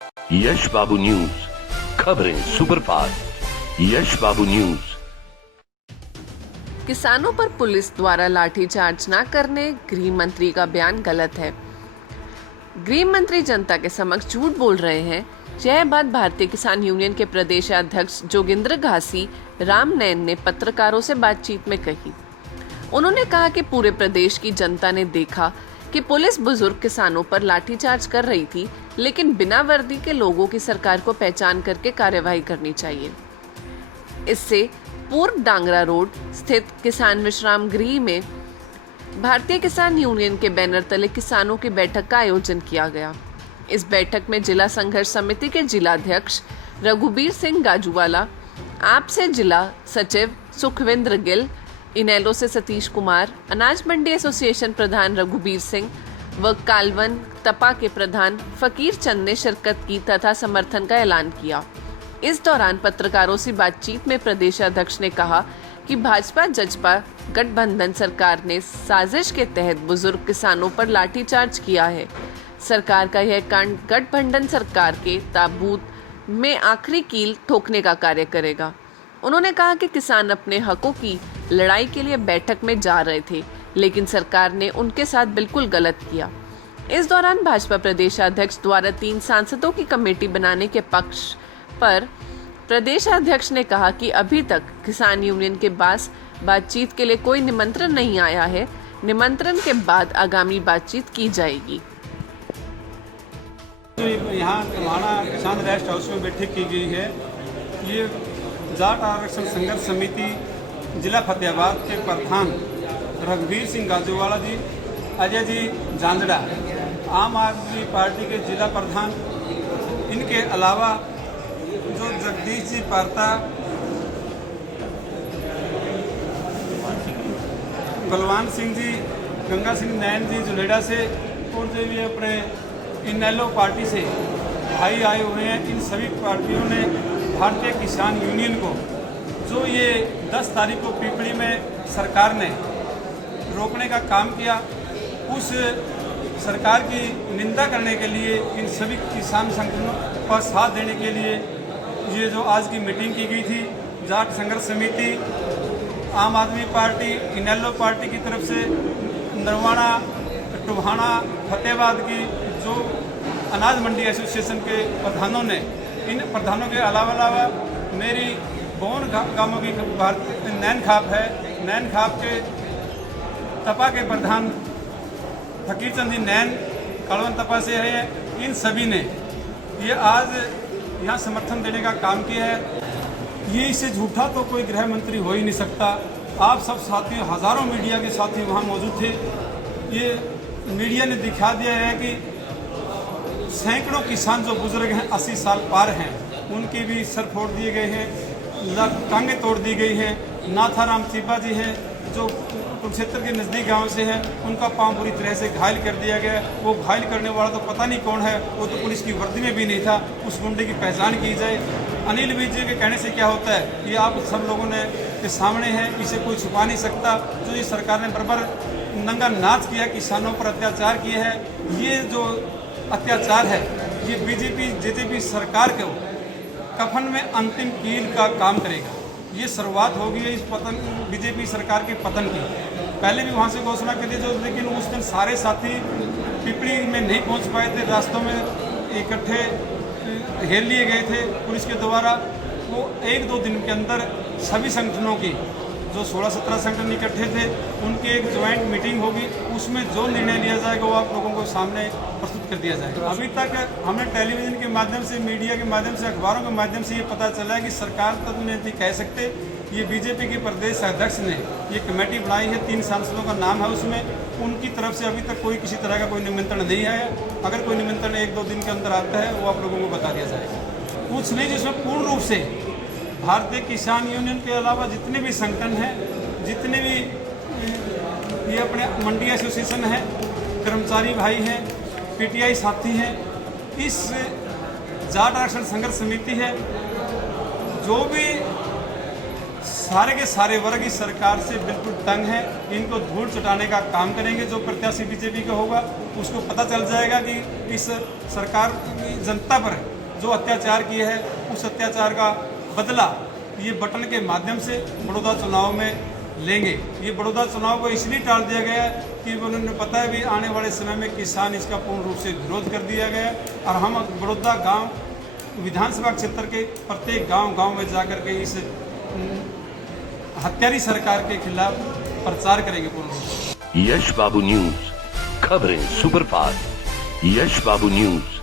यश बाबू news, खबरें superfast. यश बाबू news. किसानों पर पुलिस द्वारा लाठीचार्ज न करने, गृह मंत्री का बयान गलत है। गृह मंत्री जनता के समक्ष झूठ बोल रहे हैं। यह बात भारतीय किसान यूनियन के प्रदेश अध्यक्ष जोगिंद्र घासी रामनैन ने पत्रकारों से बातचीत में कही। उन्होंने कहा कि पूरे प्रदेश की जनता ने देखा कि पुलिस बुजुर्ग किसानों पर लाठीचार्ज कर रही थी, लेकिन बिना वर्दी के लोगों की सरकार को पहचान करके कार्यवाही करनी चाहिए। इससे पूर्व डांगरा रोड स्थित किसान विश्राम गृह में भारतीय किसान यूनियन के बैनर तले किसानों की बैठक का आयोजन किया गया। इस बैठक में जिला संघर्ष समिति के जिलाध्यक्ष रघुबीर सिंह गाजूवाला, आप से जिला सचिव सुखविंद्र गिल, इनेलो से सतीश कुमार, अनाज मंडी एसोसिएशन प्रधान रघुबीर सिंह व कालवन तपा के प्रधान फकीर चंद ने शिरकत की तथा समर्थन का ऐलान किया। इस दौरान पत्रकारों से बातचीत में प्रदेश अध्यक्ष ने कहा कि भाजपा जजपा गठबंधन सरकार ने साजिश के तहत बुजुर्ग किसानों पर लाठीचार्ज किया है। सरकार का यह कांड गठबंधन सरकार के ताबूत में आखिरी कील ठोकने का कार्य करेगा। उन्होंने कहा कि किसान अपने हकों की लड़ाई के लिए बैठक में जा रहे थे, लेकिन सरकार ने उनके साथ बिल्कुल गलत किया। इस दौरान भाजपा प्रदेश अध्यक्ष द्वारा 3 सांसदों की कमेटी बनाने के पक्ष पर प्रदेश अध्यक्ष ने कहा कि अभी तक किसान यूनियन के पास बातचीत के लिए कोई निमंत्रण नहीं आया है। निमंत्रण के बाद आगामी बातचीत की जाएगी। जो यहाँ टोहाना किसान रेस्ट हाउस में बैठक की गई है, ये जाट आरक्षण संघर्ष समिति जिला फतेहाबाद के प्रधान रघुबीर सिंह गाजूवाला जी, अजय जी जांदड़ा, आम आदमी पार्टी के जिला प्रधान, इनके अलावा जो जगदीश जी पारता, बलवान सिंह जी, गंगा सिंह नैन जी जुलेड़ा से, और जो भी अपने इनेलो पार्टी से भाई आए हुए हैं, इन सभी पार्टियों ने भारतीय किसान यूनियन को जो ये 10 तारीख को पिपली में सरकार ने रोकने का काम किया, उस सरकार की निंदा करने के लिए, इन सभी किसान संगठनों का साथ देने के लिए ये जो आज की मीटिंग की गई थी, जाट संघर्ष समिति, आम आदमी पार्टी, इनेलो पार्टी की तरफ से नरवाना, टोहाना, फतेहाबाद की जो अनाज मंडी एसोसिएशन के प्रधानों ने, इन प्रधानों के अलावा मेरी बोन गांवों की नैन खाप है, नैन खाप के तपा के प्रधान फकीर चंद जी नैन कालवन तपा से है, इन सभी ने ये आज यहाँ समर्थन देने का काम किया है। ये इससे झूठा तो कोई गृह मंत्री हो ही नहीं सकता। आप सब साथी, हजारों मीडिया के साथी वहाँ मौजूद थे। ये मीडिया ने दिखा दिया है कि सैकड़ों किसान जो बुजुर्ग हैं, 80 साल पार हैं, उनके भी सर फोड़ दिए गए हैं, टांगें तोड़ दी गई हैं। नाथाराम चिब्बा जी हैं जो कुरुक्षेत्र के नज़दीक गांव से हैं, उनका पांव बुरी तरह से घायल कर दिया गया। वो घायल करने वाला तो पता नहीं कौन है, वो तो पुलिस की वर्दी में भी नहीं था। उस गुंडे की पहचान की जाए। अनिल विज जी के कहने से क्या होता है, ये आप सब लोगों ने के सामने है, इसे कोई छुपा नहीं सकता। जो ये सरकार ने बराबर नंगा नाच किया, किसानों पर अत्याचार किए है, ये जो अत्याचार है, ये बीजेपी जेजेपी सरकार को कफन में अंतिम कील का काम करेगा। ये शुरुआत होगी इस पतन, बीजेपी सरकार के पतन की। पहले भी वहाँ से घोषणा की थी जो, लेकिन उस दिन सारे साथी पिपली में नहीं पहुँच पाए थे, रास्तों में इकट्ठे घेर लिए गए थे पुलिस के द्वारा। वो 1-2 दिन के अंदर सभी संगठनों की जो 16-17 संगठन इकट्ठे थे, उनकी एक ज्वाइंट मीटिंग होगी। उसमें जो निर्णय लिया जाएगा वो आप लोगों को सामने प्रस्तुत कर दिया जाएगा। अभी तक हमने टेलीविज़न के माध्यम से, मीडिया के माध्यम से, अखबारों के माध्यम से ये पता चला है कि सरकार तक में नहीं कह सकते। ये बीजेपी के प्रदेश अध्यक्ष ने ये कमेटी बनाई है, 3 सांसदों का नाम है उसमें। उनकी तरफ से अभी तक कोई किसी तरह का कोई निमंत्रण नहीं आया। अगर कोई निमंत्रण 1-2 दिन के अंदर आता है वो आप लोगों को बता दिया जाएगा। कुछ नहीं जिसमें पूर्ण रूप से भारतीय किसान यूनियन के अलावा जितने भी संगठन हैं, जितने भी ये अपने मंडी एसोसिएशन है, कर्मचारी भाई हैं, पीटीआई साथी हैं, इस जाट आरक्षण संघर्ष समिति है, जो भी सारे के सारे वर्ग इस सरकार से बिल्कुल तंग हैं। इनको धूल चटाने का काम करेंगे। जो प्रत्याशी बीजेपी का होगा उसको पता चल जाएगा कि इस सरकार की जनता पर जो अत्याचार किए है उस अत्याचार का बदला ये बटन के माध्यम से बड़ौदा चुनाव में लेंगे। ये बड़ौदा चुनाव को इसलिए टाल दिया गया है कि उन्होंने पता है भी आने वाले समय में किसान इसका पूर्ण रूप से विरोध कर दिया गया है और हम बड़ौदा गांव विधानसभा क्षेत्र के प्रत्येक गांव में जाकर के इस हत्यारी सरकार के खिलाफ प्रचार करेंगे पूर्ण रूप से। यश बाबू न्यूज, खबरें सुपरफास्ट। यश बाबू न्यूज।